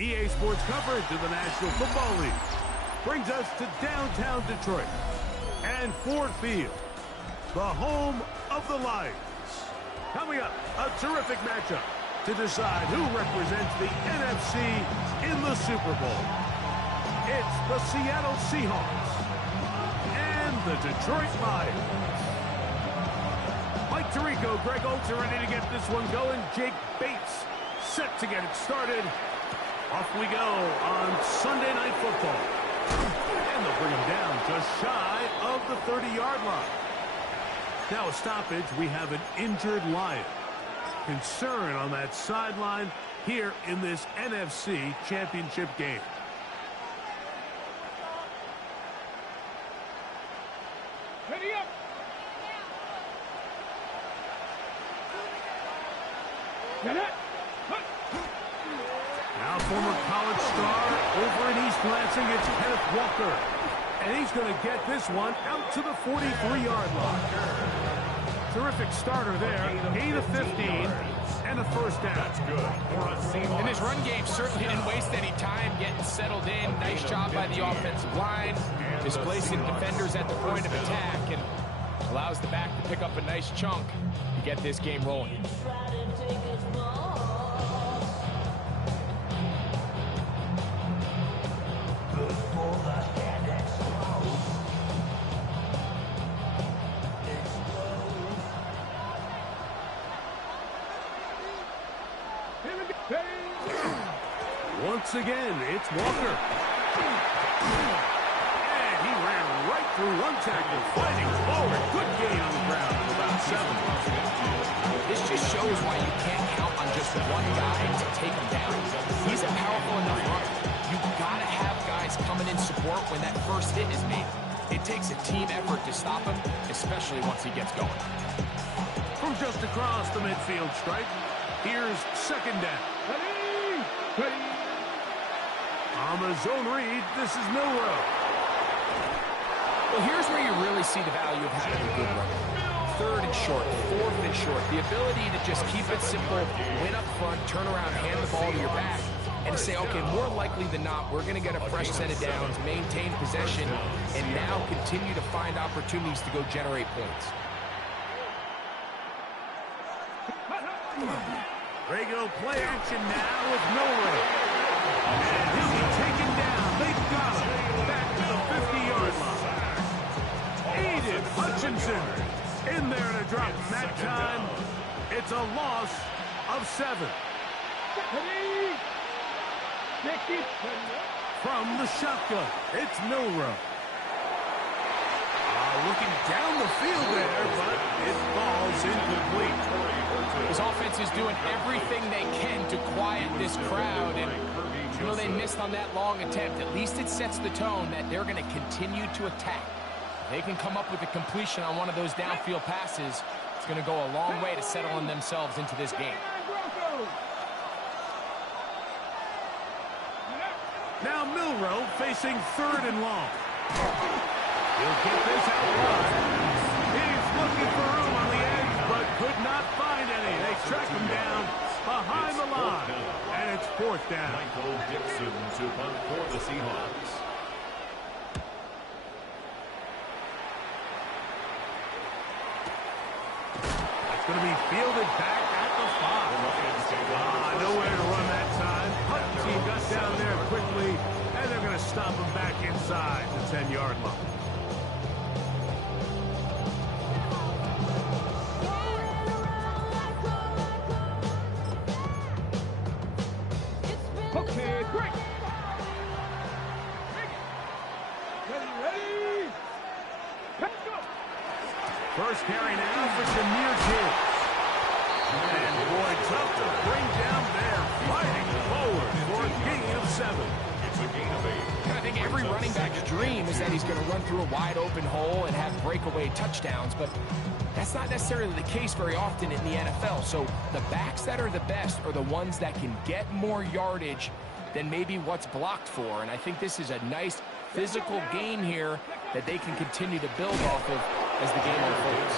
EA Sports coverage of the National Football League brings us to downtown Detroit and Ford Field, the home of the Lions. Coming up, a terrific matchup to decide who represents the NFC in the Super Bowl. It's the Seattle Seahawks and the Detroit Lions. Mike Tirico, Greg Olsen ready to get this one going. Jake Bates set to get it started. Off we go on Sunday Night Football. And they'll bring him down just shy of the 30-yard line. Now a stoppage, we have an injured Lion. Concern on that sideline here in this NFC Championship game. Ready up. Get it. Now former college star over in East Lansing, it's Kenneth Walker. And he's going to get this one out to the 43-yard line. Terrific starter there. Gain of 15 and a first down. That's good. And his run game certainly didn't waste any time getting settled in. Nice job by the offensive line, displacing defenders at the point of attack, and allows the back to pick up a nice chunk to get this game rolling. Once again, it's Walker. And he ran right through one tackle, fighting forward. Good gain on the ground of about 7. This just shows why you can't count on just one guy to take him down. He's a powerful enough runner. You've got to have guys coming in support when that first hit is made. It takes a team effort to stop him, especially once he gets going. From just across the midfield stripe, here's second down. Ready. On the zone read, this is Milrow. Well, here's where you really see the value of having a good runner. Third and short, fourth and short. The ability to just keep it simple, win up front, turn around, hand the ball to your back, and to say, okay, more likely than not, we're going to get a fresh set of downs, maintain possession, and now continue to find opportunities to go generate points. Regular play action now with Milrow. And he'll be taken down. They've got him back to the 50-yard line. Aiden Hutchinson in there to drop him that time. It's a loss of 7. From the shotgun, it's Milrow. Looking down the field there, but it falls incomplete. His offense is doing everything they can to quiet this crowd, and you know they missed on that long attempt. At least it sets the tone that they're going to continue to attack. If they can come up with a completion on one of those downfield passes, it's going to go a long way to settling themselves into this game. Now Milrow facing third and long. He'll get this out wide. He's looking for room on the edge, but could not find any. They track him down behind the line, and it's fourth down. Michael Dixon to punt for the Seahawks. It's going to be fielded back at the 5. Nowhere to run that time. Hunt team got down there quickly, and they're going to stop him back inside the 10-yard line. Okay, great. Ready. First carry now for Jahmyr Gibbs. And boy, tough to bring down there. Fighting forward for a gain of 7. It's a gain of 8. I think every running back's dream is that he's going to run through a wide open hole and have breakaway touchdowns, but that's not necessarily the case very often in the NFL. So the backs that are the best are the ones that can get more yardage than maybe what's blocked for. And I think this is a nice physical game here that they can continue to build off of as the game unfolds.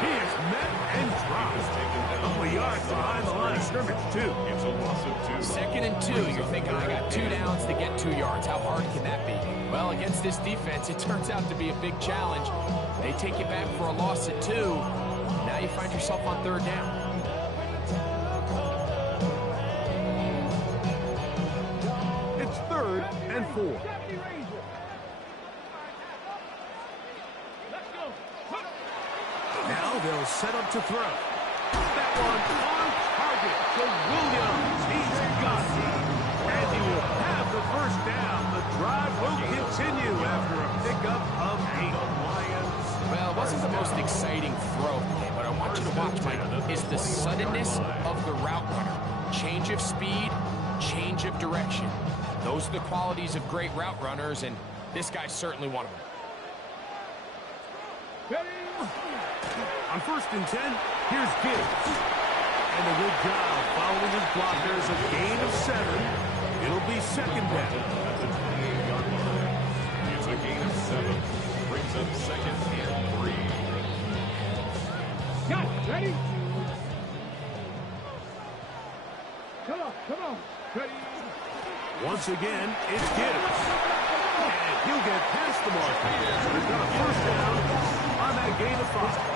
He is met and dropped. A couple of yards behind the line of scrimmage, too. It's a loss of 2. 2nd and 2. You're thinking, I got 2 downs to get 2 yards. How hard can that be? Well, against this defense, it turns out to be a big challenge. They take you back for a loss at 2. Now you find yourself on 3rd down. It's 3rd and 4. Now they'll set up to throw. That one on target to Williams. He's got it. And he will have the 1st down. The drive will continue after a pickup of 8. Well, it wasn't the most exciting throw, but I want you to watch, Mike, is the suddenness of the route runner. Change of speed, change of direction. Those are the qualities of great route runners, and this guy's certainly one of them. On 1st and 10, here's Gibbs. And a good job following his blockers, a gain of 7. It'll be 2nd down. At the 28-yard line. It's a gain of 7. Brings up 2nd and 3. Got it. Ready? Come on. Ready? Once again, it's Gibbs. And he'll get past the marker. He's got a 1st down on that gain of 5.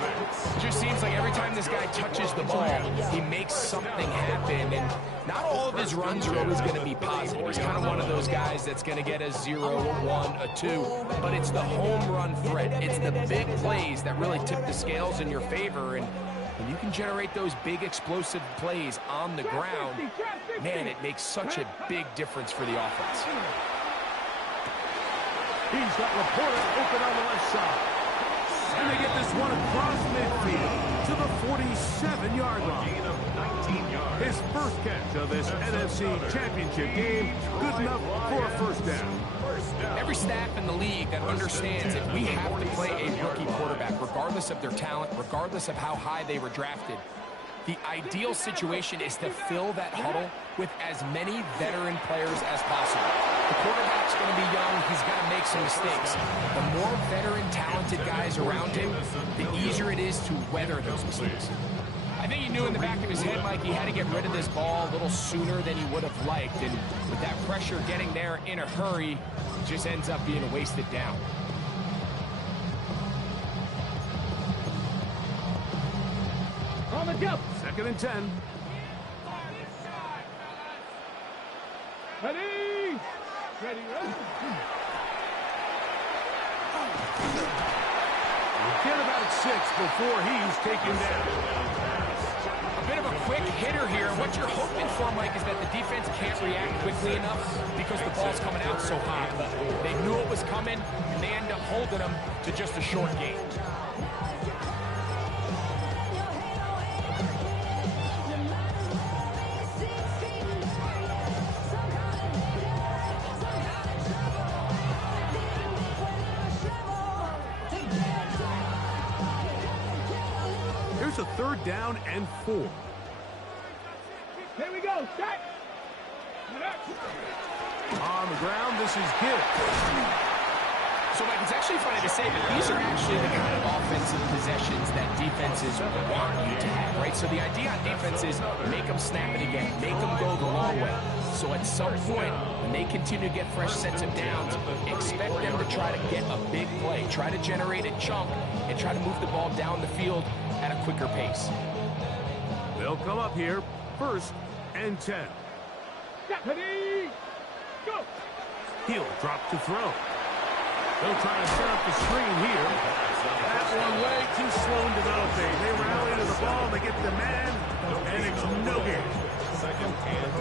It just seems like every time this guy touches the ball, he makes something happen, and not all of his runs are always going to be positive. He's kind of one of those guys that's going to get a 0, a 1, a 2, but it's the home run threat. It's the big plays that really tip the scales in your favor, and when you can generate those big explosive plays on the ground, man, it makes such a big difference for the offense. He's got Laporta open on the left side. And they get this one across midfield to the 47-yard line. Gain of 19 yards. His 1st catch of this NFC Championship game, good enough for a 1st down. Every staff in the league that understands that we have to play a rookie quarterback, regardless of their talent, regardless of how high they were drafted. The ideal situation is to fill that huddle with as many veteran players as possible. The quarterback's going to be young. He's got to make some mistakes. The more veteran, talented guys around him, the easier it is to weather those mistakes. I think he knew in the back of his head, Mike, he had to get rid of this ball a little sooner than he would have liked. And with that pressure getting there in a hurry, it just ends up being a wasted down. On the jump. 2nd and 10. Ready? Ready. Get about 6 before he's taken down. A bit of a quick hitter here. What you're hoping for, Mike, is that the defense can't react quickly enough because the ball's coming out so high. They knew it was coming, and they end up holding them to just a short gain. Here's a 3rd down and 4. Here we go. Set. On the ground, this is Gibbs. So, Mike, it's actually funny to say, but these are actually the kind of offensive possessions that defenses want you to have, right? So the idea on defense is make them snap it again, make them go the long way. So at some point, when they continue to get fresh sets of downs, expect them to try to get a big play, try to generate a chunk, and try to move the ball down the field at a quicker pace. They'll come up here, 1st and 10. Ready? Go. He'll drop to throw. They'll try to set up the screen here. That one way too slow in developing. They rally to the ball, they get the man, and it's no gain.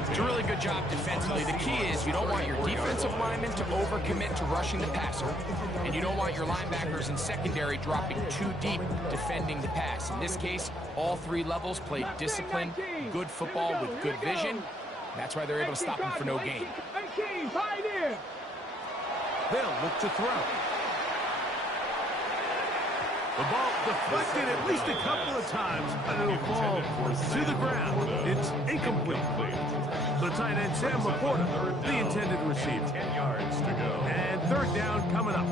It's a really good job defensively. The key is you don't want your defensive linemen to overcommit to rushing the passer, and you don't want your linebackers and secondary dropping too deep defending the pass. In this case, all 3 levels played disciplined, good football with good vision. That's why they're able to stop him for no gain. 18, pioneer. They'll look to throw. The ball deflected at least a couple of times, but it'll fall to the ground. It's incomplete. The tight end, Sam Laporta, the intended receiver. 10 yards to go. And 3rd down coming up.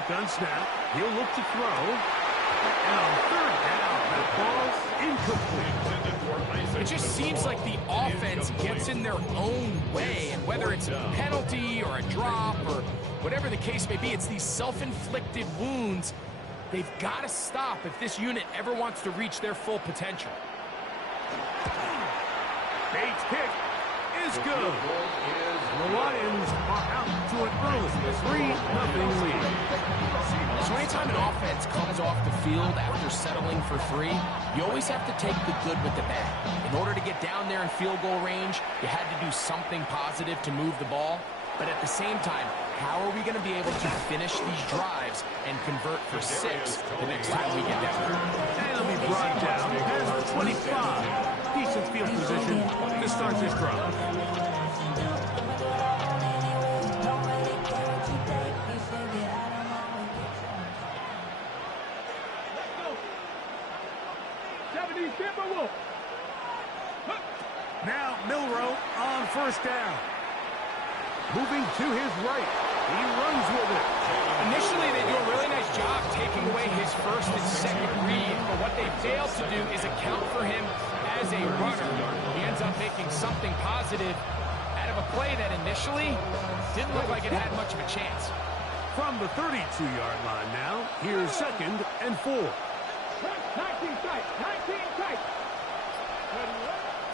Shotgun snap. He'll look to throw. And on third down, that ball's incomplete. It just seems like the offense gets in their own way, and whether it's a penalty or a drop or whatever the case may be, it's these self-inflicted wounds. They've got to stop if this unit ever wants to reach their full potential. Bates' kick is good. The Lions are out to an early 3-0 lead. So anytime an offense comes off the field after settling for 3, you always have to take the good with the bad. In order to get down there in field goal range, you had to do something positive to move the ball. But at the same time, how are we going to be able to finish these drives and convert for 6 the next time we get down there? And it'll be brought down as the 25. Decent field position to start this drive. 70 Timberwolves. Now Milroe on first down. Moving to his right. He runs with it. Initially, they do a really nice job taking away his first and second read, but what they fail to do is account for him as a runner. He ends up making something positive out of a play that initially didn't look like it had much of a chance. From the 32-yard line now, here's 2nd and 4. 19 tight. 19 tight.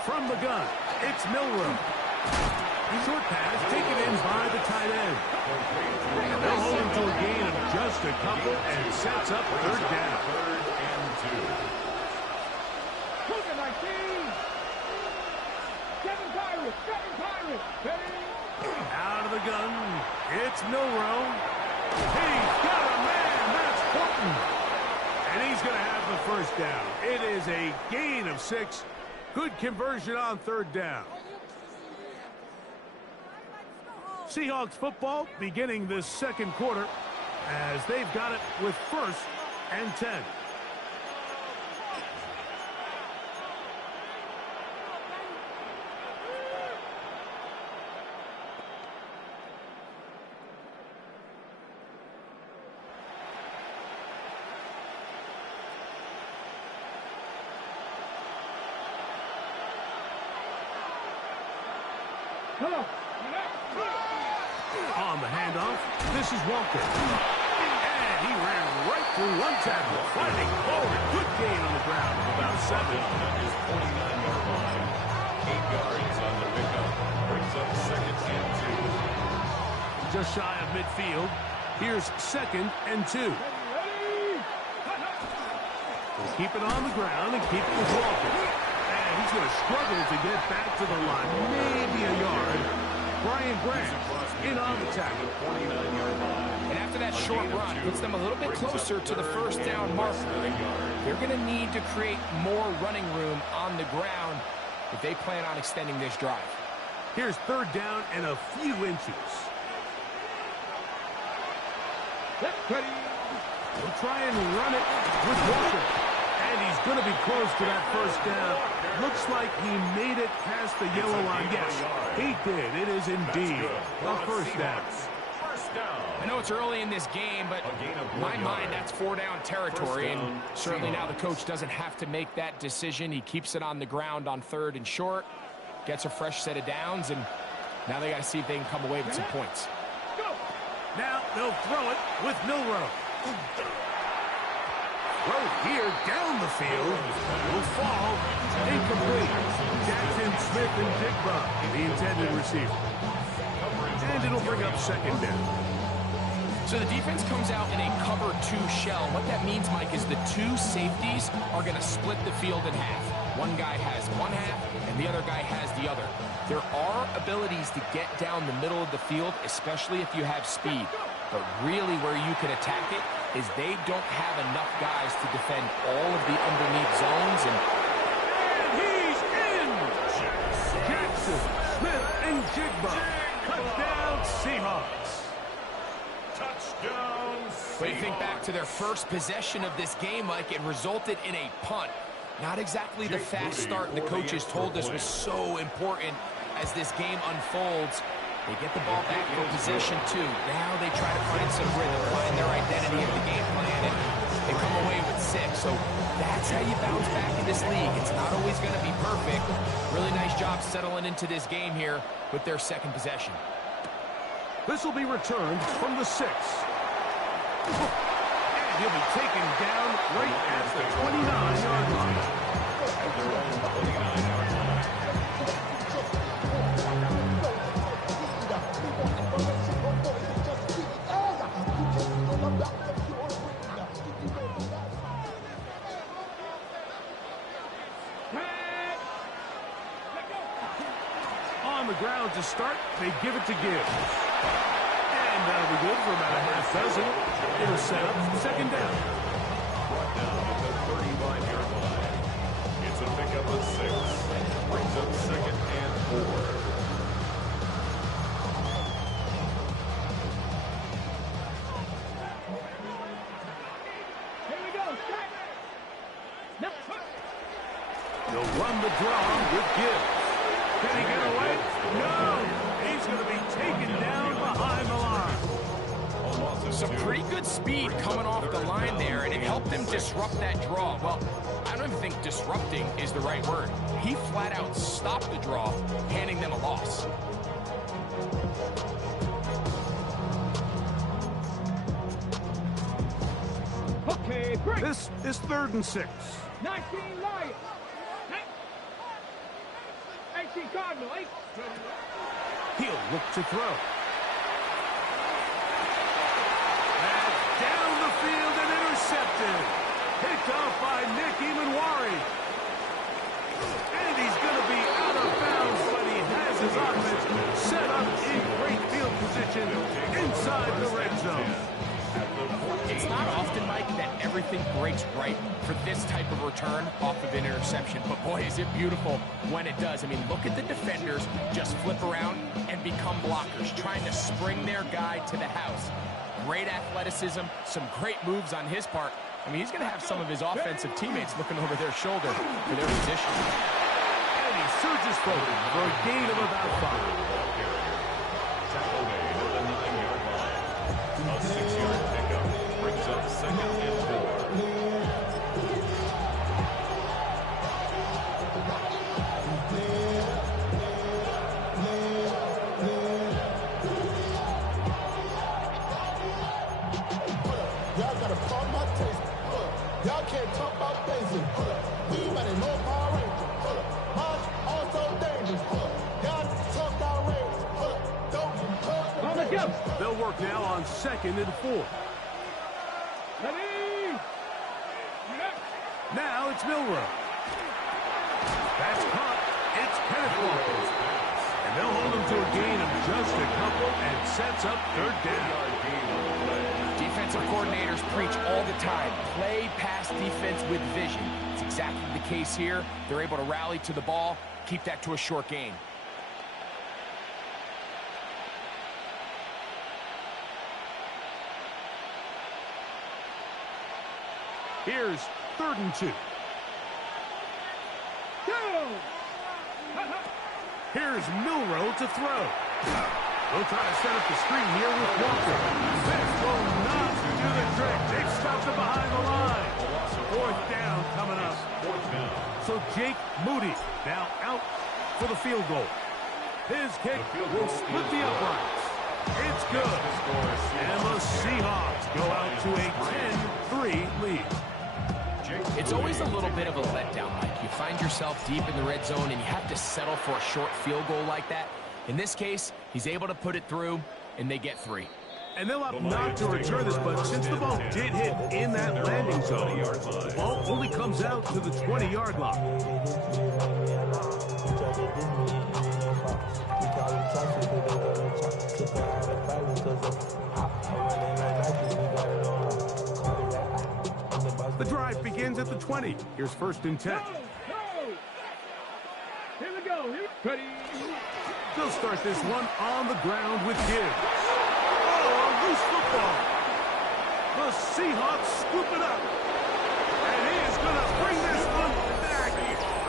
From the gun, it's Milroe. Short pass taken in by the tight end. And they'll hold him to a gain of just a couple and sets up 3rd down. 3rd and 2. Cougar 19. 7 Pirates. 7 Pirates. Ready. Out of the gun, it's Milroe. He's got a man. That's Horton. And he's going to have the 1st down. It is a gain of 6. Good conversion on 3rd down. Seahawks football beginning this 2nd quarter as they've got it with 1st and 10. Hello. On the handoff, this is Walker. And he ran right through one tackle, fighting forward. Good gain on the ground of about 7. At his 49-yard line. 8 yards on the pickup. Brings up 2nd and 2. Just shy of midfield. Here's 2nd and 2. We'll keep it on the ground and keep it with Walker. And he's going to struggle to get back to the line. Maybe a yard. Brian Grant in on the tackle. 49-yard line. And after that short run, puts them a little bit closer to the 1st down marker. They're going to need to create more running room on the ground if they plan on extending this drive. Here's 3rd down and a few inches. Ready. He'll try and run it with Walker. And he's going to be close to that 1st down. Looks like he made it past the yellow line. Yes, he did. It is indeed a 1st down. I know it's early in this game, but in my mind, that's 4-down territory. And certainly now the coach doesn't have to make that decision. He keeps it on the ground on 3rd and short, gets a fresh set of downs, and now they got to see if they can come away with some points. Now they'll throw it with Milroe. Throw here down the field. Will fall. Incomplete. Jackson, Smith, and Ggml, the intended receiver. And it'll bring up 2nd down. So the defense comes out in a cover 2 shell. What that means, Mike, is the 2 safeties are going to split the field in half. One guy has one half, and the other guy has the other. There are abilities to get down the middle of the field, especially if you have speed. But really where you can attack it is they don't have enough guys to defend all of the underneath zones. And he's in! Jackson, Smith, and Ggml. Touchdown, Seahawks. Touchdown, But you think back to their first possession of this game, Mike, it resulted in a punt. Not exactly the fast start the coaches told us was so important as this game unfolds. They get the ball back for possession 2. Now they try to find some rhythm, find their identity of the game plan, and they come away with 6. So that's how you bounce back in this league. It's not always going to be perfect. Really nice job settling into this game here with their second possession. This will be returned from the 6. And he'll be taken down right at the 29-yard line. At their own 29-yard line. On the ground to start, they give it to Gibbs. And that'll be good for about a half dozen. It'll set up second down. Brought down at the 35-yard line. It's a pickup of 6. Brings up second and 4. Here we go. Strike. No. They'll run the draw with Gibbs. Can he get away? No! He's going to be taken down behind the line. Some pretty good speed coming off the line there, and it helped him disrupt that draw. Well, I don't even think disrupting is the right word. He flat out stopped the draw, handing them a loss. Okay, break. This is 3rd and 6. 19 Lions. 18 Cardinal. 8. He'll look to throw. And down the field and intercepted. Picked off by Ggml. And he's going to be out of bounds, but he has his offense set up in great field position inside the red zone. It's not often, Mike, that everything breaks right for this type of return off of an interception. But, boy, is it beautiful when it does. I mean, look at the defenders just flip around and become blockers, trying to spring their guy to the house. Great athleticism, some great moves on his part. I mean, he's going to have some of his offensive teammates looking over their shoulder for their position. And he surges forward for a gain of about 5. Tackle made at the 9-yard line. A 6-yard pickup brings up second and 4. Y'all gotta pump my taste. Y'all can't talk about basic. We better know Power Ranger. Mine also dangerous. Y'all talk outrageous. Don't On the jump. They'll work now on 2nd and 4. Ready. Now it's Milrow. That's caught. It's Penetrable. And they'll hold him to a gain of just a couple and sets up 3rd down. Defensive coordinators preach all the time, play pass defense with vision. It's exactly the case here. They're able to rally to the ball, keep that to a short gain. Here's 3rd and 2. Go. Here's Milrow to throw. They'll try to set up the screen here with Walker. This will not do the trick. They've stopped it behind the line. 4th down coming up. So Jake Moody now out for the field goal. His kick will split the uprights. It's good. And the Seahawks go out to a 10-3 lead. It's always a little bit of a letdown, Mike. You find yourself deep in the red zone and you have to settle for a short field goal like that. In this case, he's able to put it through, and they get 3. And they'll opt not to return this, but since the ball did hit in that landing zone, the ball only comes out to the 20-yard line. The drive begins at the 20. Here's 1st and 10. Go. Here we go. Ready. They'll start this one on the ground with Gibbs. Oh, a loose football. The Seahawks scoop it up. And he is going to bring this one back.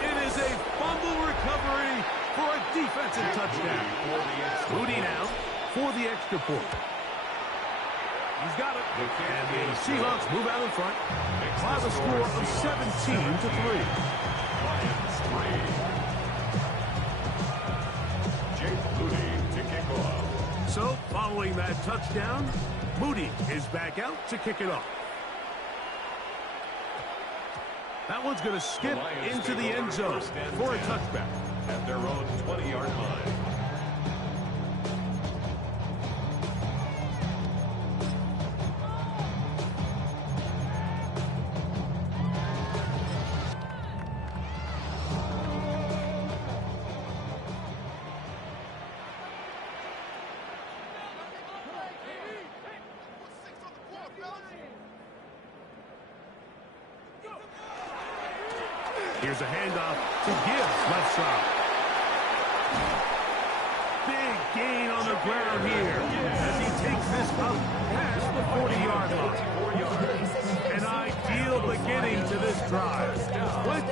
It is a fumble recovery for a defensive touchdown. Moody now point. He's got it. And the Seahawks move out in front by the score of 17-3. Lions 3. Jake Moody to kick off. So, following that touchdown, Moody is back out to kick it off. That one's going to skip into the end zone for a touchback. At their own 20-yard line. Here's a handoff to Gibbs, left side. Big gain on the ground here as he takes this up past the 40-yard line. An ideal beginning to this drive.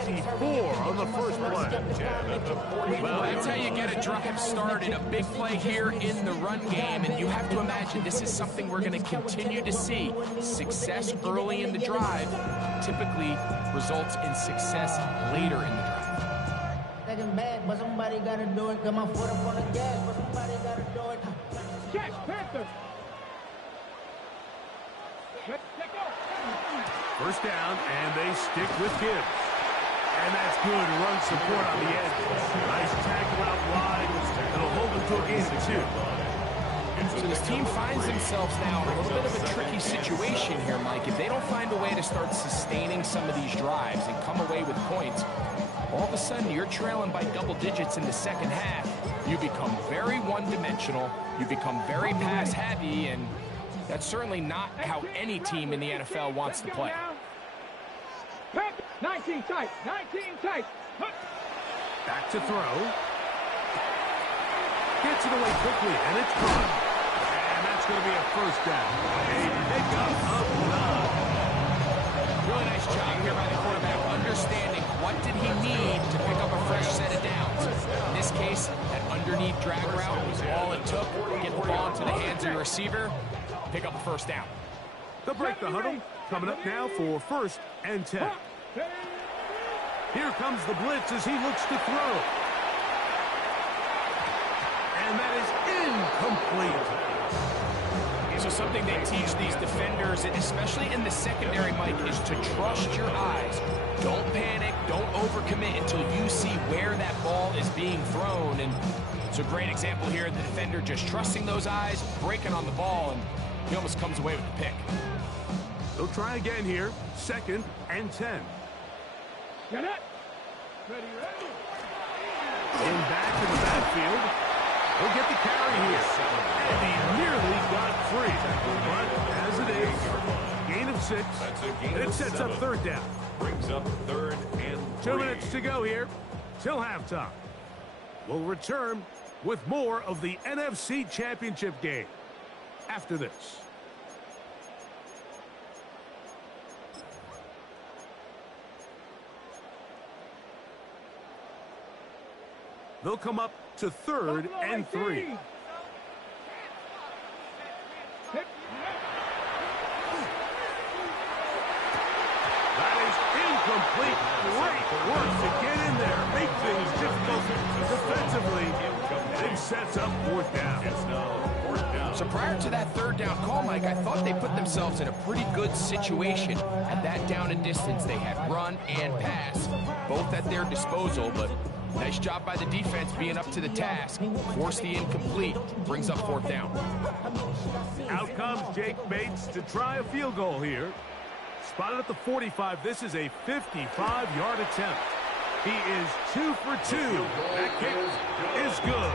24 on the first play. Well, that's how you get a drive started. A big play here in the run game, and you have to imagine this is something we're going to continue to see. Success early in the drive typically results in success later in the drive. Second bad, but somebody got to do it. Got my foot up on the gas, but somebody got to do it. Catch, Panther. Let's take off. First down, and they stick with Gibbs. And that's good run support on the edge. Nice tackle out wide. It'll hold them to a gain of 2. So this team finds themselves now in a little bit of a tricky situation here, Mike. If they don't find a way to start sustaining some of these drives and come away with points, all of a sudden you're trailing by double digits in the second half. You become very one-dimensional. You become very pass-heavy, and that's certainly not how any team in the NFL wants to play. 19 tight, 19 tight. Back to throw. Gets it away quickly, and it's gone. And that's going to be a first down. A pickup of 9. Really nice job here by the quarterback, understanding what did he need to pick up a fresh set of downs. In this case, that underneath drag route was all it took to get the ball into the hands of your receiver, pick up a first down. They'll break the huddle. Coming up now for 1st and 10. Here comes the blitz as he looks to throw. And that is incomplete. So something they teach these defenders, especially in the secondary, Mike, is to trust your eyes. Don't panic, don't overcommit until you see where that ball is being thrown. And it's a great example here, the defender just trusting those eyes, breaking on the ball, and he almost comes away with the pick. They'll try again here. 2nd and 10. Get it. Ready, ready. In back in the backfield. He'll get the carry here. And he nearly got free. But as it is, gain of 6. And it sets up 3rd down. Brings up 3rd and 3. 2 minutes to go here till halftime. We'll return with more of the NFC Championship game after this. They'll come up to 3rd and 3. That is incomplete. Great work to get in there. Make things difficult defensively. And it sets up 4th down. So prior to that 3rd down call, Mike, I thought they put themselves in a pretty good situation. At that down and distance, they had run and pass, both at their disposal, but nice job by the defense being up to the task. Force the incomplete, brings up 4th down. Out comes Jake Bates to try a field goal here. Spotted at the 45. This is a 55-yard attempt. He is 2 for 2. That kick is good.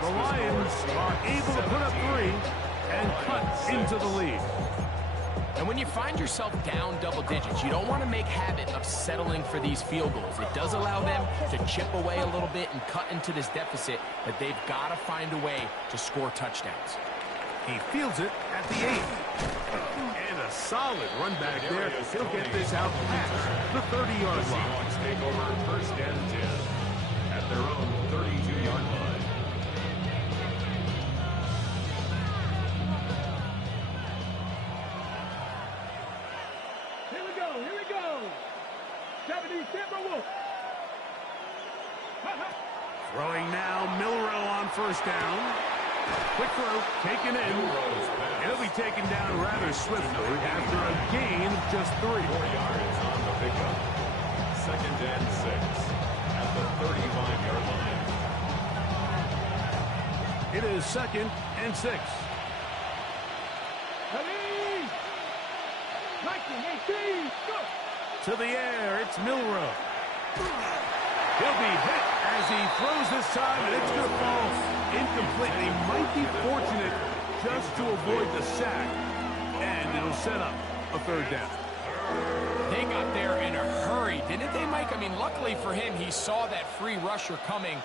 The Lions are able to put up 3 and cut into the lead. And when you find yourself down double digits, you don't want to make habit of settling for these field goals. It does allow them to chip away a little bit and cut into this deficit, but they've got to find a way to score touchdowns. He fields it at the 8. And a solid run back there. He'll get this out past the 30-yard line. Seahawks take over 1st and 10 at their own 32-yard line. Here we go. 70 Timberwolves. Throwing now, Milrow on first down. Quick throw, taken in. He'll be taken down rather swiftly after a gain of just 3. 4 yards on the pickup. 2nd and 6 at the 35-yard line. It is 2nd and 6. Ready. 19, 18, go. To the air, it's Milrow. He'll be hit as he throws this time, and it's going to fall incomplete. He might be fortunate just to avoid the sack, and it'll set up a 3rd down. They got there in a hurry, didn't they, Mike? I mean, luckily for him, he saw that free rusher coming,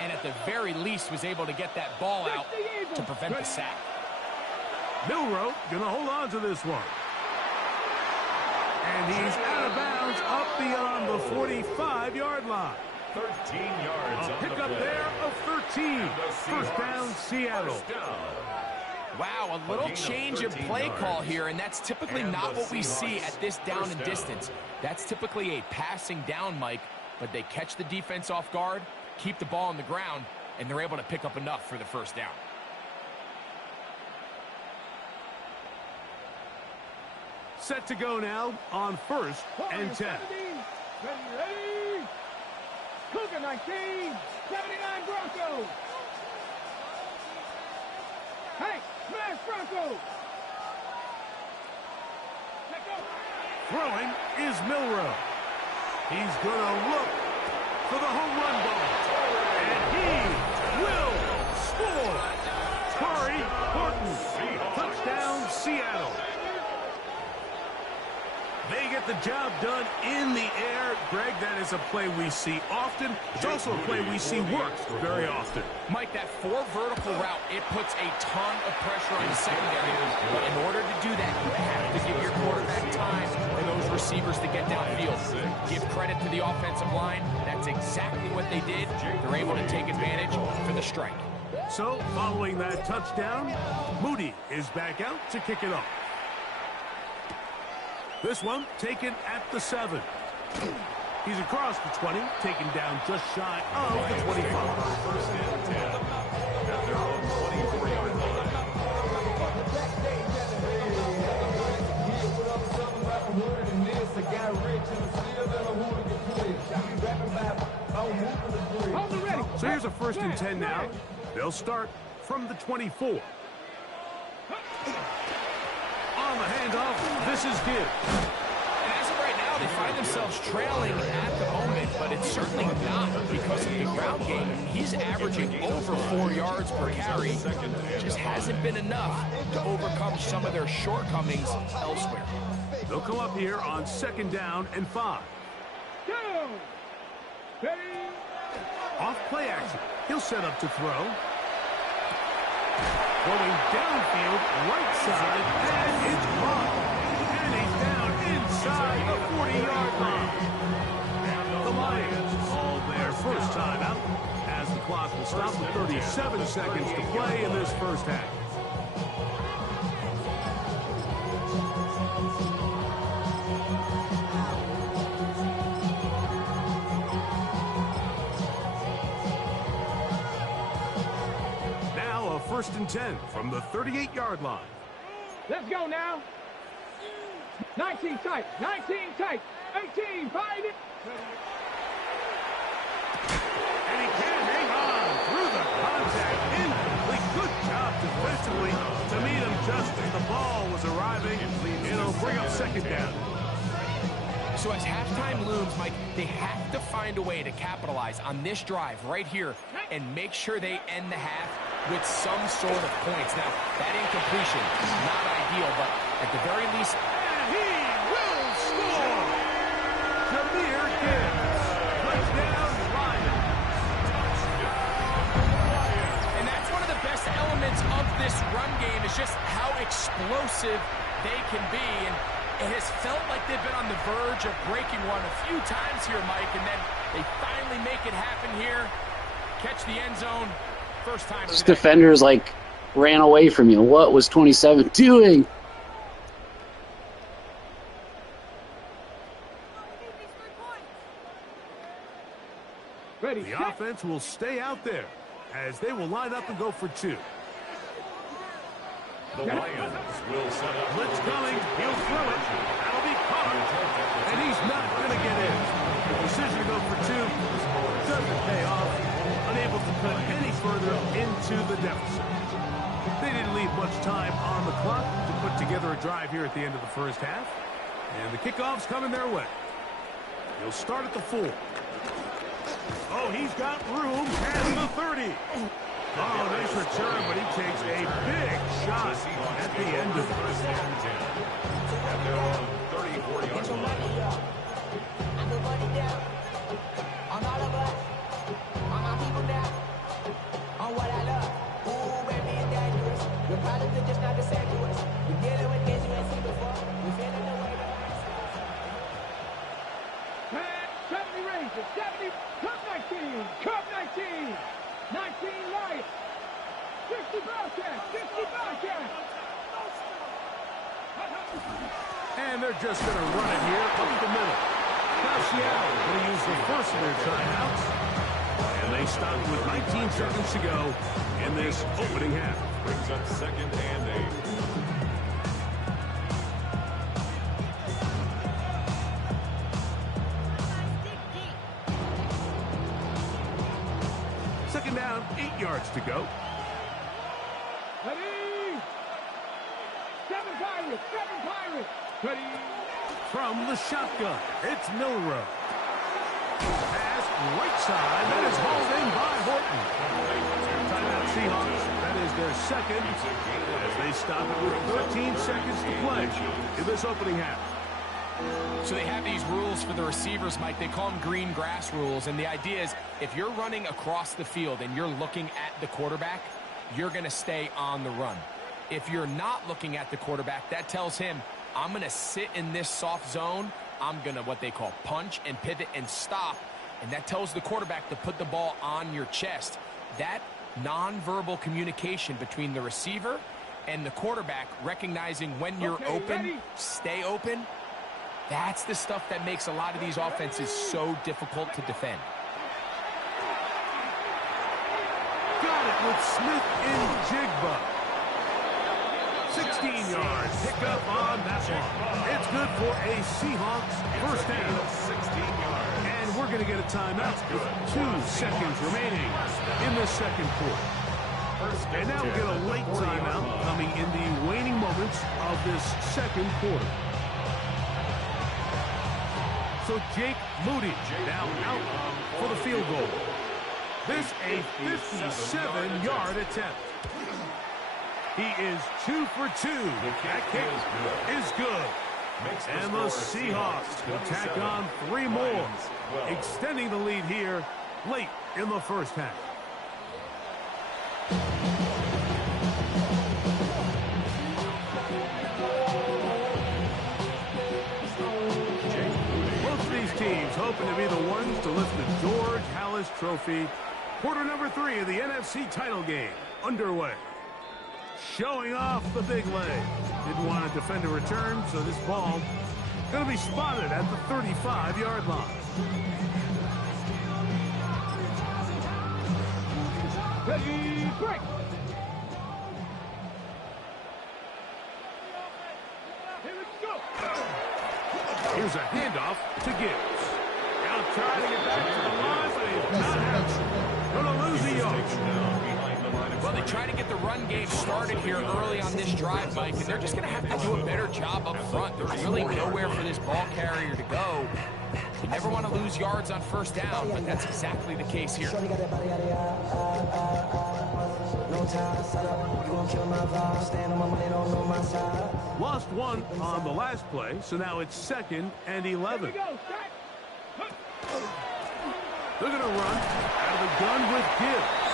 and at the very least was able to get that ball out to prevent the sack. Milrow going to hold on to this one. And he's out of bounds up beyond the 45-yard line. 13 yards A on the pickup play. there of 13. First down, Seattle. First down. Wow, a little change of play call here, and that's typically not what we see at this down and distance. That's typically a passing down, Mike, but they catch the defense off guard, keep the ball on the ground, and they're able to pick up enough for the first down. Set to go now on 1st and 10. Ready. Cougar 19, 79 Broncos. Hey, smash Broncos. Let go. Throwing is Milrow. He's going to look for the home run ball. And he will score. Corey Horton. Touchdown, Seattle. They get the job done in the air. Greg, that is a play we see often. It's also a play we see worked very often. Mike, that 4 vertical route, it puts a ton of pressure on the secondary. But in order to do that, you have to give your quarterback time for those receivers to get downfield. Give credit to the offensive line. That's exactly what they did. They're able to take advantage for the strike. So, following that touchdown, Moody is back out to kick it off. This one taken at the 7. He's across the 20, taken down just shy of the 25. 1st and 10 at their own 24-yard line. Hold it ready. So here's a 1st and 10 now. They'll start from the 24. On the handoff, this is Gibbs. And as of right now, they find themselves trailing at the moment, but it's certainly not because of the ground game. He's averaging over 4 yards per carry. Just hasn't been enough to overcome some of their shortcomings elsewhere. They'll come up here on 2nd down and 5. Go. Ready. Off play action. He'll set up to throw. Going downfield, right side, and it's caught. And he's down inside the 40-yard line. The Lions call their first time out as the clock will stop with 37 seconds to play in this first half. Now a 1st and 10 from the 38-yard line. Let's go now. 19 tight, 19 tight, 18, find it. And he can't hang on through the contact. Incomplete. Good job defensively to meet him just as the ball was arriving. It'll bring up 2nd down. So as halftime looms, Mike, they have to find a way to capitalize on this drive right here and make sure they end the half with some sort of points. Now, that incompletion is not ideal, but at the very least... And he will score! Jahmyr Gibbs. Touchdown, Lions. And that's one of the best elements of this run game is just how explosive they can be. And it has felt like they've been on the verge of breaking one a few times here, Mike, and then they finally make it happen here. Catch the end zone. First time Those today. defenders, ran away from you. What was 27 doing? Ready, The set. offense will stay out there as they will line up and go for two. The Lions will set up. Blitz coming. He'll throw it. That'll be caught. And he's not going to get in. The decision to go for two doesn't pay off. Unable to cut any further into the deficit. They didn't leave much time on the clock to put together a drive here at the end of the first half. And the kickoff's coming their way. He'll start at the 4. Oh, he's got room past the 30. Oh, nice return, but he takes a big shot at the end of it. At their own 30-40 yard line. Pat, 70 Rangers, 70, Cup 19, Cup 19, 19 Lions, 60 Bobcats, 60 Bobcats. And they're just going to run it here up the middle. Now Seattle going to use the first of their timeouts. And they stop with 19 seconds to go in this opening half. Brings up 2nd and 8. Second down, 8 yards to go. Ready? 7 Pirates, ready? From the shotgun, it's Milrow. Pass right side. That is hauled in by Horton. Timeout Seahawks. That is their second as they stop it with 13 seconds to play in this opening half. So they have these rules for the receivers, Mike. They call them green grass rules. And the idea is if you're running across the field and you're looking at the quarterback, you're going to stay on the run. If you're not looking at the quarterback, that tells him, I'm going to sit in this soft zone. I'm going to what they call punch and pivot and stop. And that tells the quarterback to put the ball on your chest. That nonverbal communication between the receiver and the quarterback, recognizing when you're open, stay open, that's the stuff that makes a lot of these offenses so difficult to defend. Got it with Smith and Jigba. 16 yards. Pick up on that one. It's good for a Seahawks first down. 16 yards. And we're going to get a timeout with 2 seconds remaining in the second quarter. And now we get a late timeout coming in the waning moments of this second quarter. So Jake Moody now out for the field goal. This a 57-yard attempt. He is 2 for 2. That kick is good. And the Seahawks will tack on 3 more, extending the lead here late in the first half. Both of these teams hoping to be the ones to lift the George Halas Trophy. Quarter number 3 of the NFC title game underway. Showing off the big leg. Didn't want to defend a return, so this ball going to be spotted at the 35-yard line. Ready, break. Here we go. Here's a handoff to Gibbs. Now trying to get back to the line, but he's not happening. Going to lose the yard. Well, they try to get the run game started here early on this drive, Mike, and they're just going to have to do a better job up front. There's really nowhere for this ball carrier to go. You never want to lose yards on first down, but that's exactly the case here. Lost 1 on the last play, so now it's 2nd and 11. They're going to run out of the gun with Gibbs.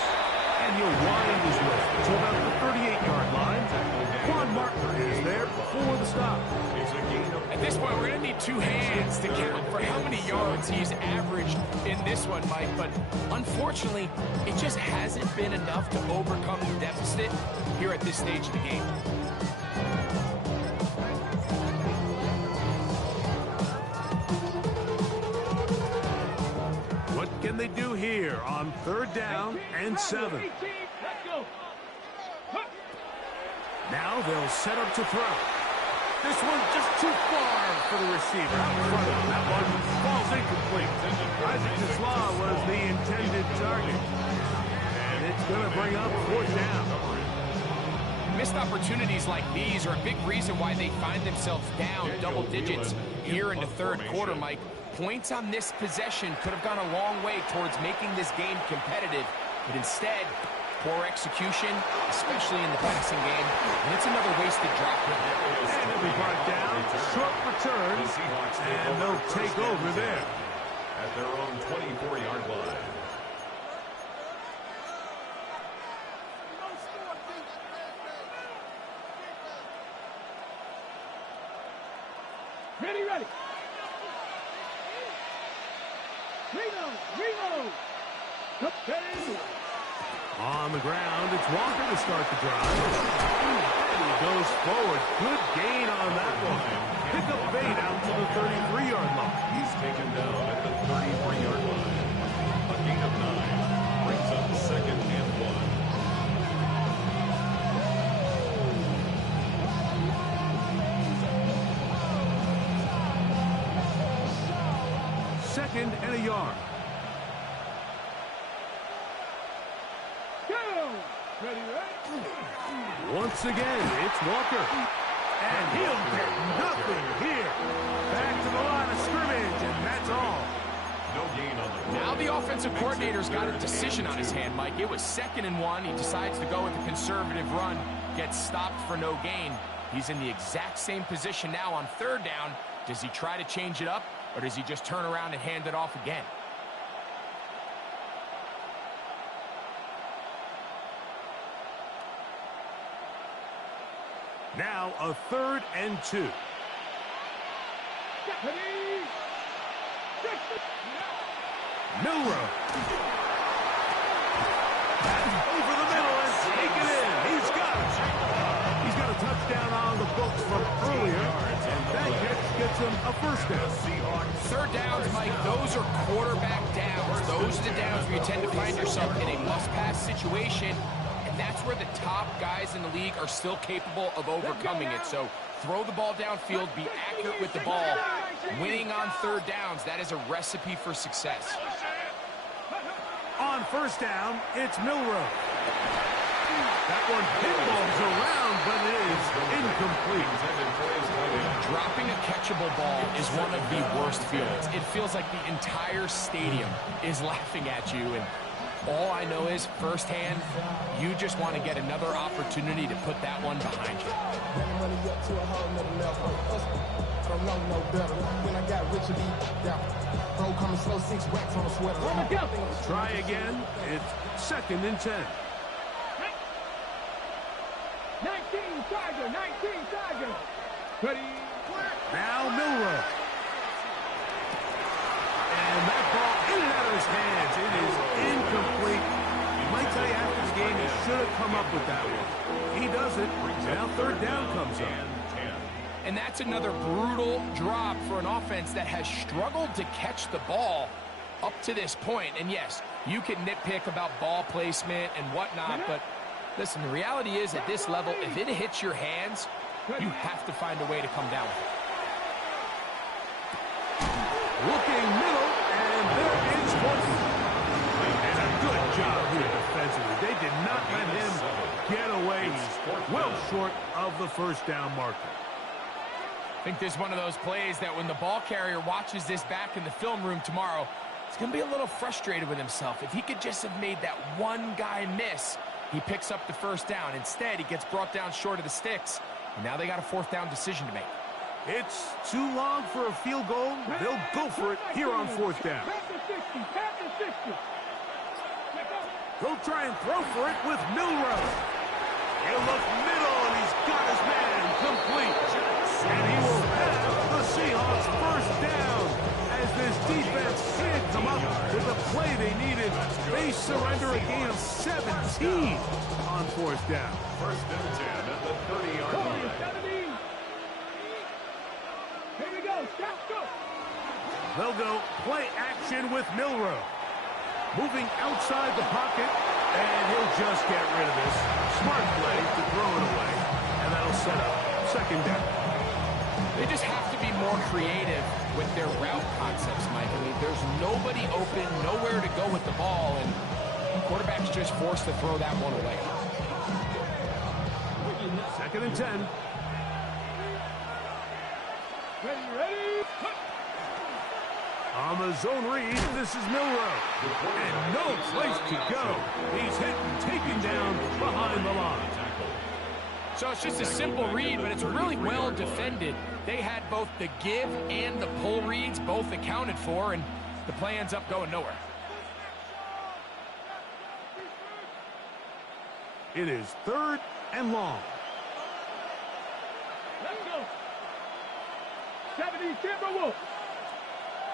And he'll wind his way to about the 38-yard line. Quan Martin is there for the stop. At this point, we're going to need 2 hands to count for how many yards he's averaged in this one, Mike. But unfortunately, it just hasn't been enough to overcome the deficit here at this stage of the game. What can they do here on 3rd down and 7? Let's go. Now they'll set up to throw. This one just too far for the receiver. Out in front of him. That one falls incomplete. Isaac Tesla was the intended target. And it's going to bring up 4th down. Missed opportunities like these are a big reason why they find themselves down double digits here in the 3rd quarter, Mike. Points on this possession could have gone a long way towards making this game competitive, but instead, poor execution, especially in the passing game, and it's another wasted drop. And it'll be brought down, short return, and they'll take over there. At their own 24-yard line. Ready. Reload. Okay. On the ground, it's Walker to start the drive. And he goes forward. Good gain on that one. Pick up bait out to the 33-yard line. He's taken down at the 33-yard line. A gain of 9 brings up 2nd and 1. Second and a yard. Ready. Once again, it's Walker. And he'll get nothing here. Back to the line of scrimmage, and that's all. No gain on the Now the offensive coordinator's got a decision on his hand, Mike. It was 2nd and 1. He decides to go with a conservative run. Gets stopped for no gain. He's in the exact same position now on 3rd down. Does he try to change it up, or does he just turn around and hand it off again? Now a 3rd and 2. Milrow. Over the middle and take it in. He's got it. He's got a touchdown on the books from earlier, and that catch gets him a 1st down. 3rd downs, Mike, those are quarterback downs. Those are the downs where you tend to find yourself in a must-pass situation, and that's where the top guys in the league are still capable of overcoming it. So throw the ball downfield, be accurate with the ball. Winning on 3rd downs, that is a recipe for success. On 1st down, it's Milrow. That one pinballs around, but it is incomplete. Dropping a catchable ball is one of the worst feelings. It feels like the entire stadium is laughing at you, and all I know is, firsthand, you just want to get another opportunity to put that one behind you. Try again. It's 2nd and 10. 19 Tiger. Ready. Now Milrow. And that ball in and out of his hands. It is incomplete. Might tell you after this game he should have come up with that one. He doesn't. Now 3rd down comes up. And that's another brutal drop for an offense that has struggled to catch the ball up to this point. And yes, you can nitpick about ball placement and whatnot, but listen, the reality is at this level, if it hits your hands, you have to find a way to come down with it. Looking middle, and there is 20. And a good job here defensively. They did not let him get away. He's well short of the 1st down marker. I think this is one of those plays that when the ball carrier watches this back in the film room tomorrow, he's going to be a little frustrated with himself. If he could just have made that one guy miss, he picks up the 1st down. Instead, he gets brought down short of the sticks, and now they got a 4th down decision to make. It's too long for a field goal. They'll go for it here on 4th down. He'll try and throw for it with Milrow. He'll look middle, and he's got his man complete. And he will have the Seahawks 1st down as this defense can't come up with the play they needed. They surrender a gain of 17 on 4th down. 1st and 10 at the 30-yard line. Here we go. Stop, go. They'll go play action with Milrow. Moving outside the pocket, and he'll just get rid of this. Smart play to throw it away, and that'll set up second down. They just have to be more creative with their route concepts, Mike. I mean, there's nobody open, nowhere to go with the ball, and quarterback's just forced to throw that one away. Second and 10. Ready. On the zone read, this is Milrow. And no place to go. He's hit and taken down behind the line. So it's just a simple read, but it's really well defended. They had both the give and the pull reads both accounted for, and the play ends up going nowhere. It is third and long. Let's go. 70 Timberwolves.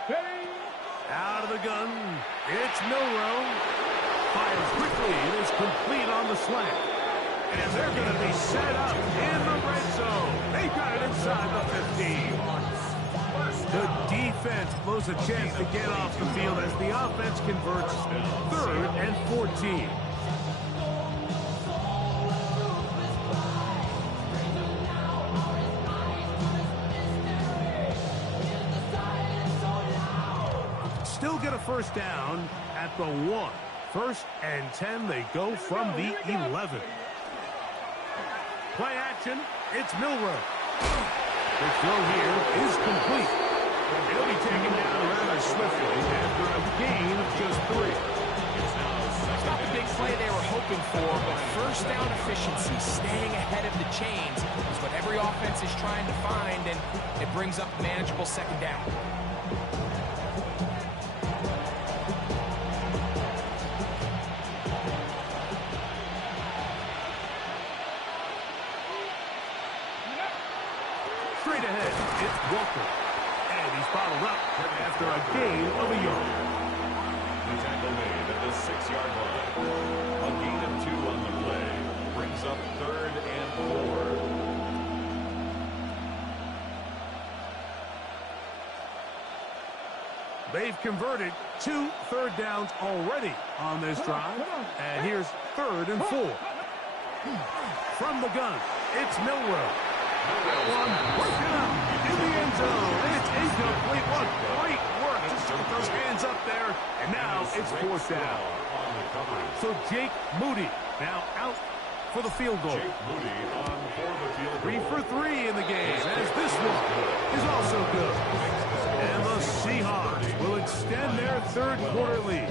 Ready. Out of the gun, it's Milrow. Fires quickly, it is complete on the slant. And they're going to be set up in the red zone. They got it inside the 15. The defense blows a chance to get off the field as the offense converts third and 14. Still get a first down at the 1. First and 10, they go from the 11. Play action, it's Milrow. The throw here is complete. He'll be taken down rather swiftly after a gain of just 3. It's not the big play they were hoping for, but first down efficiency, staying ahead of the chains, is what every offense is trying to find, and it brings up a manageable second down. Straight ahead, it's Walker. And he's bottled up after a gain of a yard. The tackle made at the 6-yard line. A gain of 2 on the play. Brings up third and 4. They've converted 2 third downs already on this drive. And here's third and 4. From the gun, it's Milrow. That one broken up in the end zone. And it's incomplete. What great work to put those hands up there. And now it's fourth down. So Jake Moody now out for the field goal. Jake Moody on for the field goal. 3 for 3 in the game, as this one is also good. And the Seahawks will extend their third quarter lead.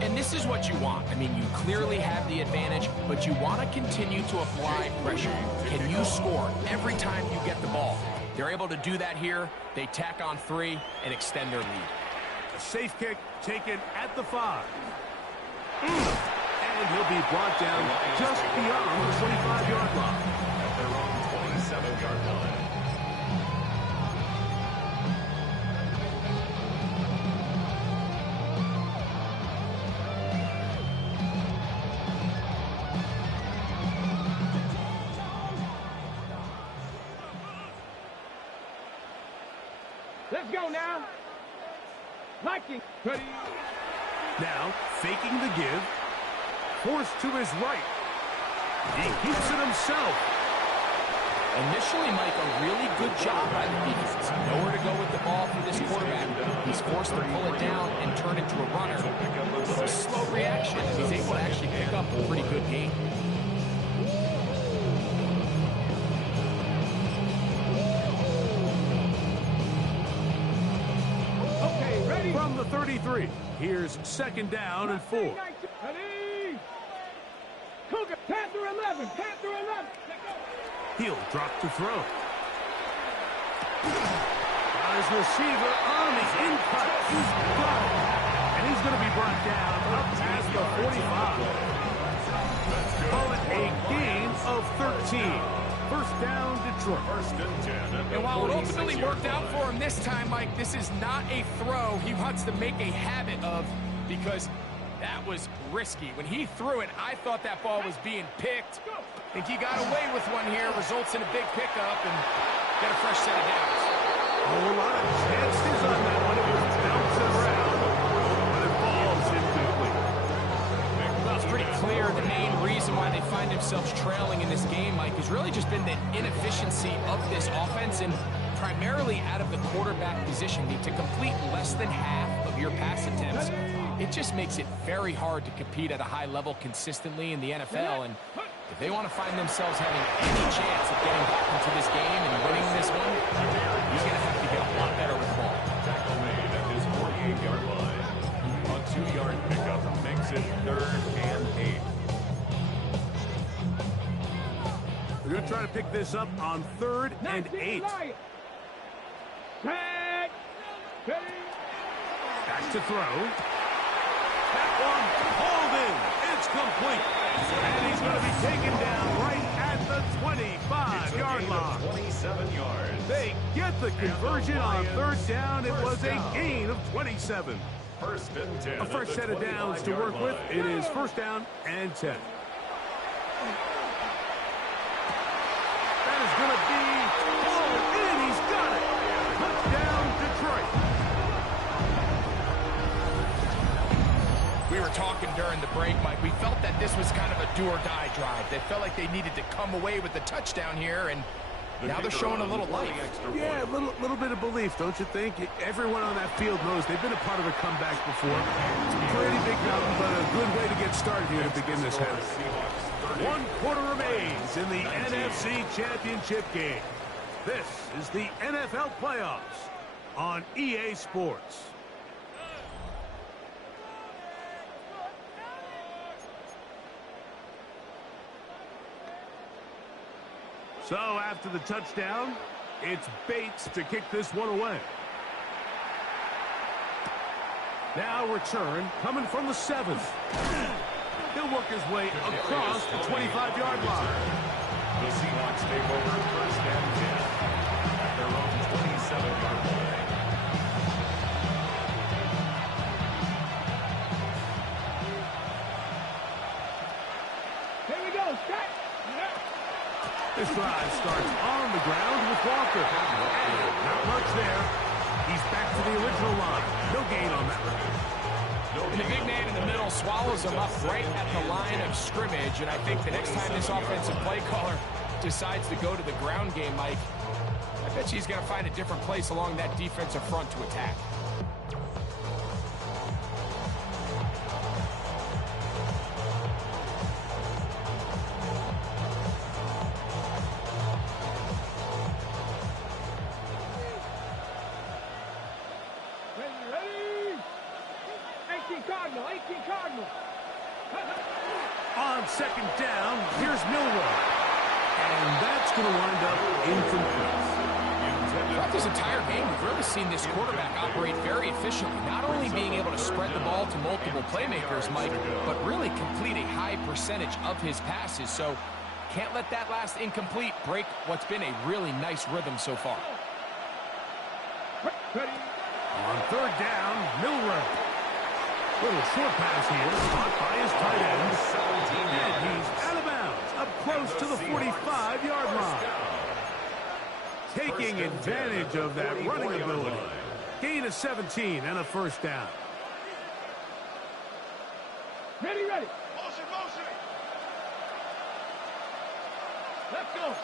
And this is what you want. I mean, you clearly have the advantage, but you want to continue to apply pressure. Can you score every time you get the ball? They're able to do that here. They tack on 3 and extend their lead. A safe kick taken at the 5. And he'll be brought down just beyond the 25-yard line. At their own 27-yard line. Let's go now. Liking. Ready. Now, faking the give. Forced to his right. He keeps it himself. Initially, Mike, a really good job by the defense. Nowhere to go with the ball for this quarterback. He's forced to pull it down and turn into a runner. A little slow reaction. He's able to actually pick up a pretty good gain. Okay, ready. From the 33, here's second down and 4. Ready. Cougar. Panther 11. Panther 11. He'll drop to throw. Got his receiver on the in-cut. He's got it. And he's going to be brought down up past the 45. Call it a gain of 13. First down, Detroit. First and 10. And while it ultimately worked out for him this time, Mike, this is not a throw he wants to make a habit of, because that was risky. When he threw it, I thought that ball was being picked. I think he got away with one here, results in a big pickup, and get a fresh set of downs. A lot of chances on that one. It was bouncing around, but it falls why they find themselves trailing in this game, Mike, has really just been the inefficiency of this offense and primarily out of the quarterback position. To complete less than half of your pass attempts, it just makes it very hard to compete at a high level consistently in the NFL. And if they want to find themselves having any chance of getting back into this game and winning this one, he's going to have to get a lot better with the ball. Tackle made at his 48-yard line. A 2-yard pickup makes it 3rd and 8. We're going to try to pick this up on 3rd and 8. Back to throw. That one hauled in. It's complete. And he's going to be taken down right at the 25-yard line. 27 yards. They get the conversion on 3rd down. It was a gain of 27. First and 10. A fresh set of downs to work with. It is 1st down and 10. That is going to be hauled in. He's got it. Touchdown, Detroit. We were talking during the break, Mike. We felt that this was kind of a do-or-die drive. They felt like they needed to come away with the touchdown here, and now they're showing a little life. Yeah, a little bit of belief, don't you think? Everyone on that field knows they've been a part of a comeback before. It's a pretty big mountain, but a good way to get started here to begin this half. 1 quarter remains in the NFC Championship game. This is the NFL playoffs on EA Sports. So after the touchdown, it's Bates to kick this one away. Now return coming from the 7th. He'll work his way across the 25-yard line. The Seahawks take over 1st and 10 at their own 27-yard line. Here we go, set. This drive starts on the ground with Walker. And not much there. He's back to the original line. No gain on that one. And the big man in the middle swallows him up right at the line of scrimmage. And I think the next time this offensive play caller decides to go to the ground game, Mike, I bet he's going to find a different place along that defensive front to attack. On 2nd down, here's Milroe. And that's going to wind up incomplete. Throughout this entire game, we've really seen this quarterback operate very efficiently, not only being able to spread the ball to multiple playmakers, Mike, but really complete a high percentage of his passes. So can't let that last incomplete break what's been a really nice rhythm so far. On 3rd down, Milroe. Little short pass here, caught by his tight end. And he's out of bounds, up close to the 45-yard line. Taking advantage of that running ability. Gain of 17 and a 1st down. Ready. Motion. Let's go.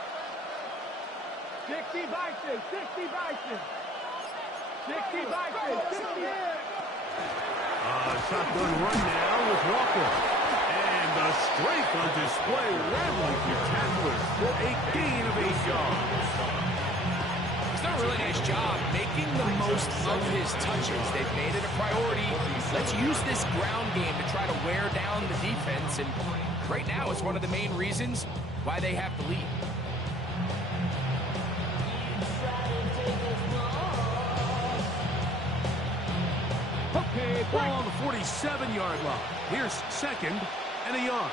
60 Bison. 60 Shotgun run now with Walker. And the strength on display, rambling through tacklers for a gain of 8 yards. He's done a really nice job making the most of his touches. They've made it a priority. Let's use this ground game to try to wear down the defense. And right now it's one of the main reasons why they have the lead. Okay, ball on the 47-yard line. Here's 2nd and a yard.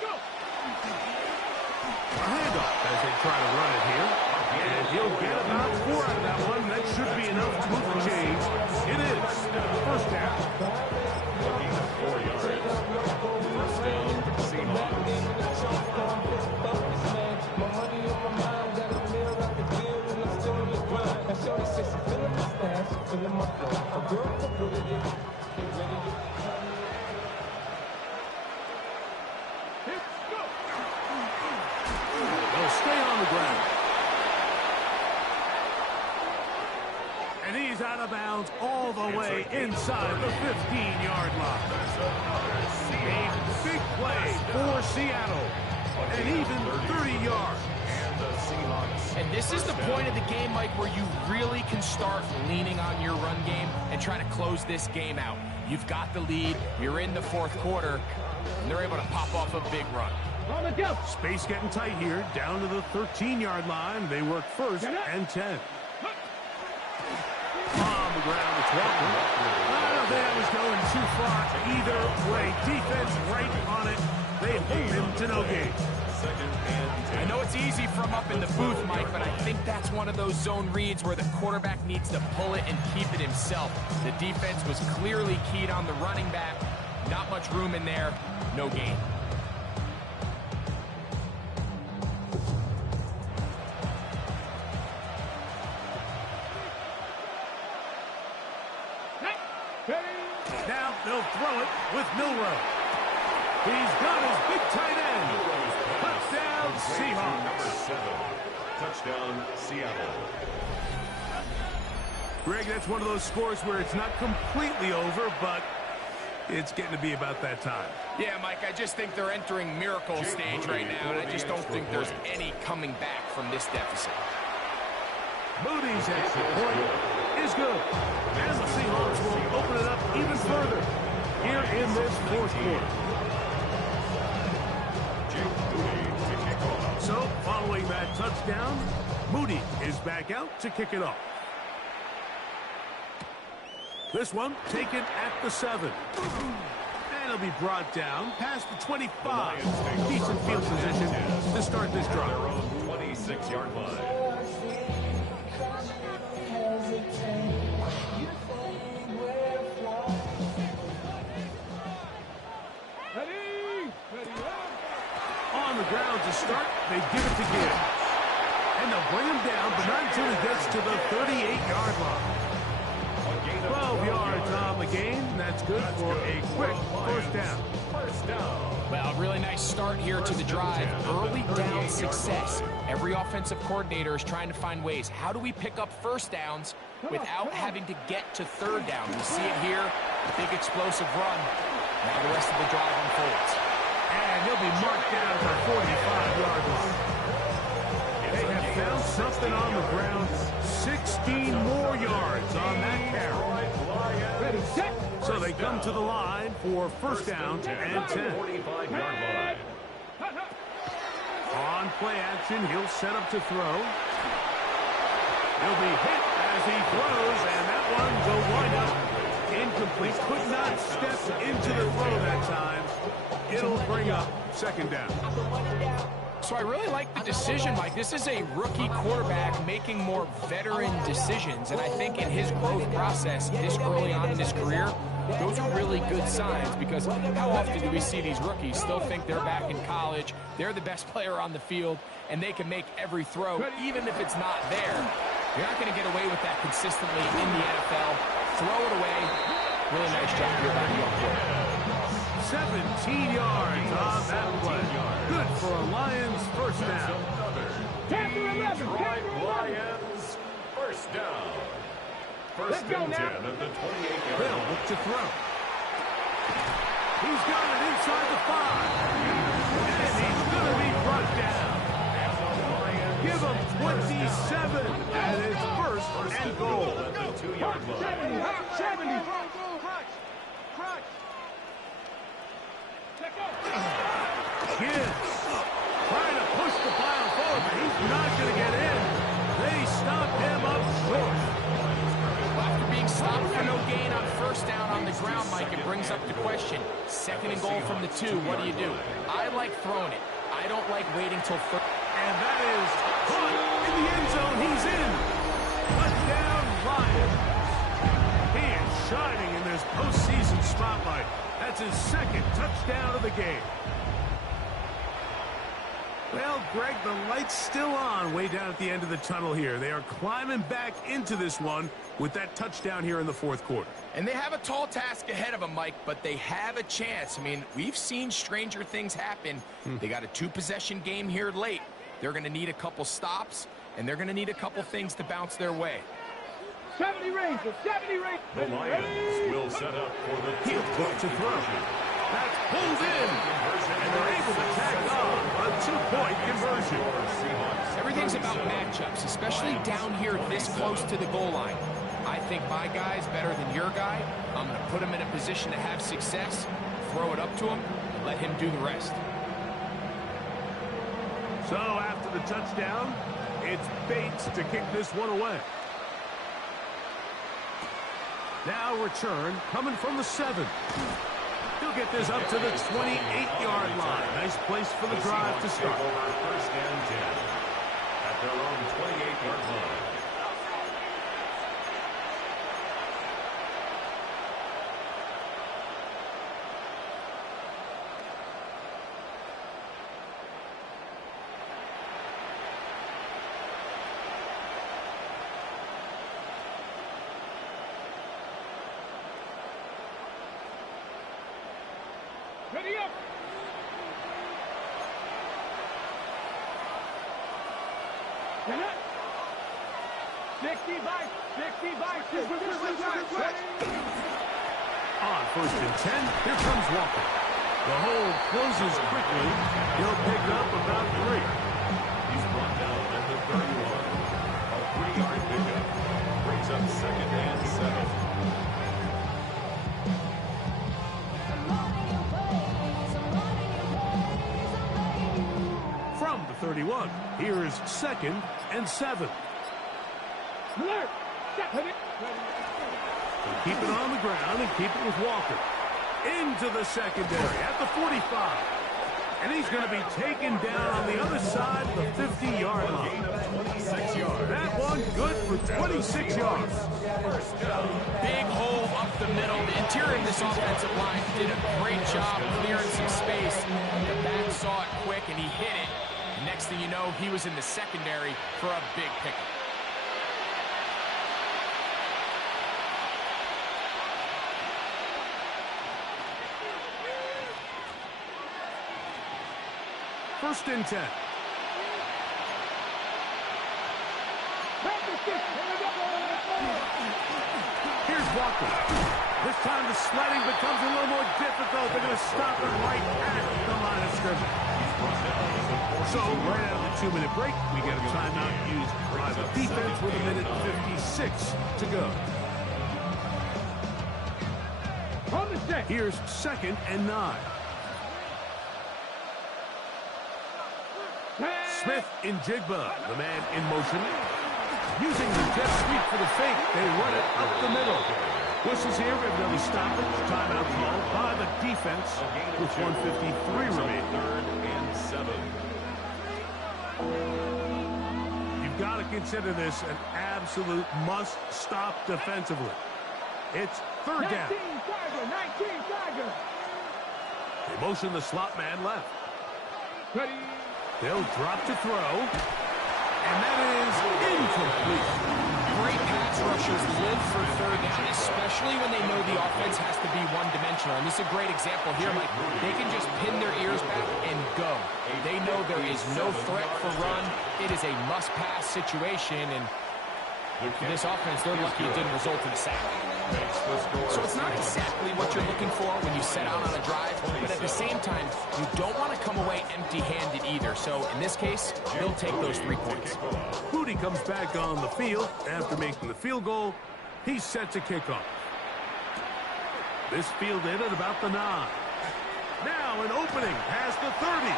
Go. A handoff as they try to run it here. And he'll get about 4 out of that one. That should be enough to move the chains. It is 1st down. Looking at 4 yards. 1st down, inside the 15-yard line. A big play for Seattle. And even 30 yards. And this is the point of the game, Mike, where you really can start leaning on your run game and try to close this game out. You've got the lead, you're in the fourth quarter, and they're able to pop off a big run. On the go. Space getting tight here, down to the 13-yard line. They work first and 10. On the ground, it's Walker. I don't think that was going too far either way. Defense right on it. They hold him to no gain. I know it's easy from up in the booth, Mike, but I think that's one of those zone reads where the quarterback needs to pull it and keep it himself. The defense was clearly keyed on the running back. Not much room in there. No gain. Now they'll throw it with Milrow. He's got his big tight end. Touchdown, Seahawks. Number 7. Touchdown, Seattle. Greg, that's one of those scores where it's not completely over, but it's getting to be about that time. Yeah, Mike, I just think they're entering miracle stage right now, and I just don't think there's any coming back from this deficit. Moody's extra point is good. And the Seahawks will open it up even further here in this fourth quarter. So, following that touchdown, Moody is back out to kick it off. This one taken at the 7. And it'll be brought down past the 25. Decent field position to start this drive. 26-yard line. On the ground to start, they give it to Gibbs. And they'll bring him down, but not until he gets to the 38-yard line. 12 yards on the gain. That's good for a quick first down. Well, really nice start here to the drive. Early down success. Every offensive coordinator is trying to find ways. How do we pick up first downs without having to get to third down? We see it here. Big explosive run. Now the rest of the drive unfolds. And he'll be marked down at the 45-yard line. They have found something on the ground. 16 more yards on that carry. Ready, set. So they come to the line for first down and 10. 45-yard line. On play action, he'll set up to throw. He'll be hit as he throws, and that one will wind up incomplete. Could not step into the throw that time. It'll bring up second down. So I really like the decision, Mike. This is a rookie quarterback making more veteran decisions, and I think in his growth process this early on in his career, those are really good signs, because how often do we see these rookies still think they're back in college, they're the best player on the field, and they can make every throw, even if it's not there. You're not going to get away with that consistently in the NFL. Throw it away. Really nice job here by the young player. 17 yards on that play. Good for a Lions first down. Detroit Lions first down. First and 10 at the 28-yard Bill line. look to throw. He's got it inside the 5. And he's going to be brought down. Give him 27. And it's first and goal. At the 2-yard line. 70. Gibbs trying to push the pile forward, but he's not going to get in. They stop him up short. After being stopped for no gain on first down on the ground, Mike, it brings up the question. Second and goal from the 2, what do? I like throwing it. I don't like waiting till third. And that is caught in the end zone. He's in. Touchdown, Lions. He is shining in this postseason spotlight. That's his second touchdown of the game. Well, Greg, the light's still on way down at the end of the tunnel here. They are climbing back into this one with that touchdown here in the fourth quarter. And they have a tall task ahead of them, Mike, but they have a chance. I mean, we've seen stranger things happen. They got a 2-possession game here late. They're going to need a couple stops, and they're going to need a couple things to bounce their way. 70 Rangers, 70 Rangers. The Lions will set up for the He'll look to throw. That's pulled in. And they're able to tag on a 2-point conversion. Everything's about matchups, especially down here this close to the goal line. I think my guy's better than your guy. I'm going to put him in a position to have success, throw it up to him, and let him do the rest. So after the touchdown, it's Bates to kick this one away. Now return coming from the 7. He'll get this up to the 28-yard line. Nice place for the drive to start. First and 10 at their own 28-yard line. Ready up. Get it. 60 by 60. On first and 10, here comes Walker. The hold closes quickly. He'll pick up about 3. He's brought down at the 31. A 3-yard pickup. Brings up second and 7. From the 31, here is second and 7. Alert. Keep it on the ground and keep it with Walker. Into the secondary at the 45. And he's going to be taken down on the other side of the 50-yard line. 26 yards. That one good for 26 yards. Big hole up the middle. The interior of this offensive line did a great job clearing some space. The back saw it quick, and he hit it. Next thing you know, he was in the secondary for a big pickup. First and 10. Here's Walker. This time the sledding becomes a little more difficult. They're going to stop it right at the line of scrimmage. So right out of the 2-minute break, we get a timeout used by the defense with 1:56 to go. On the set. Here's second and 9. Smith in Ggml, the man in motion. Using the jet sweep for the fake, they run it up the middle. Whistles here, we have another stoppage. Timeout called by the defense with 1:53 remaining. Third and 7. You've got to consider this an absolute must-stop defensively. It's third down. 19 Tiger. They motion the slot man left. Ready. They'll drop to throw. And that is incomplete. Great pass rushers live for third down, especially when they know the offense has to be one-dimensional. And this is a great example here, Mike. They can just pin their ears back and go. They know there is no threat for run. It is a must-pass situation, and for this offense, they're lucky it didn't result in a sack. So it's not exactly what you're looking for when you set out on a drive, but at the same time, you don't want to come away empty-handed either. So in this case, they'll take those 3 points. Booty comes back on the field after making the field goal. He's set to kick off. This fielded at about the 9. Now an opening past the 30.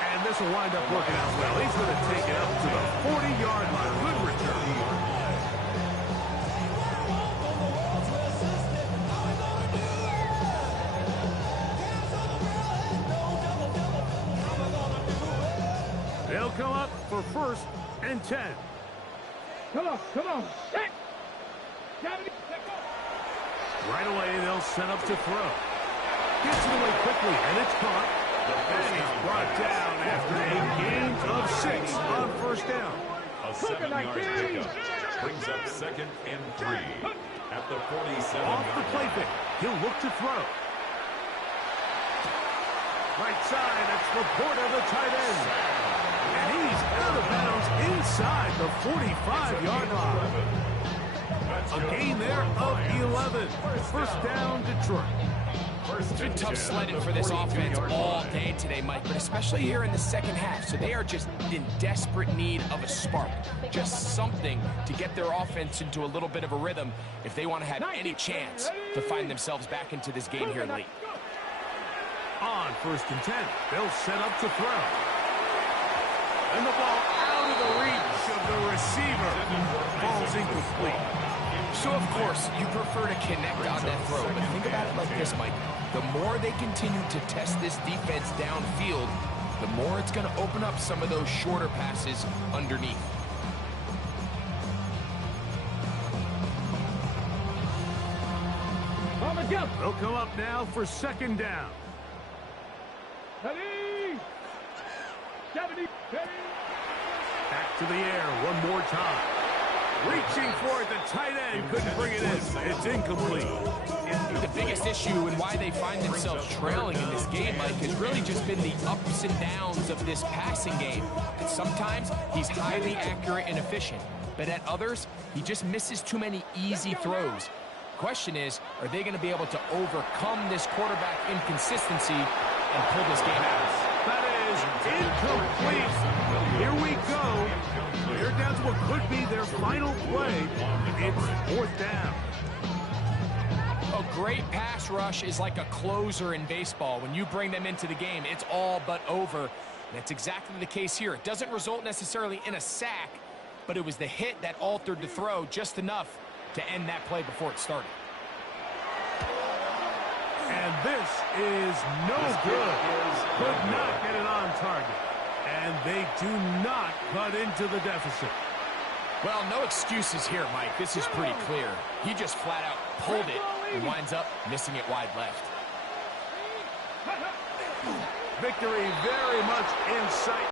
And this will wind up working out well. He's going to take it up to the 40-yard line. Good return. They'll come up for first and 10. Come on. Set. Right away, they'll set up to throw. Gets it away quickly, and it's caught. And he's brought down after a gain of 6 on first down. A 7-yard pickup brings up second and 3 at the 47. Off the play pick. He'll look to throw. Right side, that's Laporta, the tight end. And he's out of bounds inside the 45-yard line. A gain there of 11. First down, Detroit. It's been tough sledding for this offense all day today, Mike, but especially here in the second half. So they are just in desperate need of a spark, just something to get their offense into a little bit of a rhythm if they want to have any chance to find themselves back into this game here late. On 1st and 10, they'll set up to throw. And the ball out of the reach of the receiver. Ball's incomplete. So, of course, you prefer to connect on that throw, but think about it like this, Mike. The more they continue to test this defense downfield, the more it's going to open up some of those shorter passes underneath. They'll come up now for 2nd down. Ready? 70. Back to the air one more time. Reaching for it, the tight end couldn't bring it in. It's incomplete. The biggest issue and why they find themselves trailing in this game, Mike, has really just been the ups and downs of this passing game. And sometimes he's highly accurate and efficient, but at others, he just misses too many easy throws. Question is, are they going to be able to overcome this quarterback inconsistency and pull this game out? That is incomplete. Here we go. They're down to what could be their final play. It's 4th down. A great pass rush is like a closer in baseball. When you bring them into the game, it's all but over. And that's exactly the case here. It doesn't result necessarily in a sack, but it was the hit that altered the throw just enough to end that play before it started. And this is no good. Could not get it on target. And they do not cut into the deficit. Well, no excuses here, Mike. This is pretty clear. He just flat out pulled it and winds up missing it wide left. Victory very much in sight.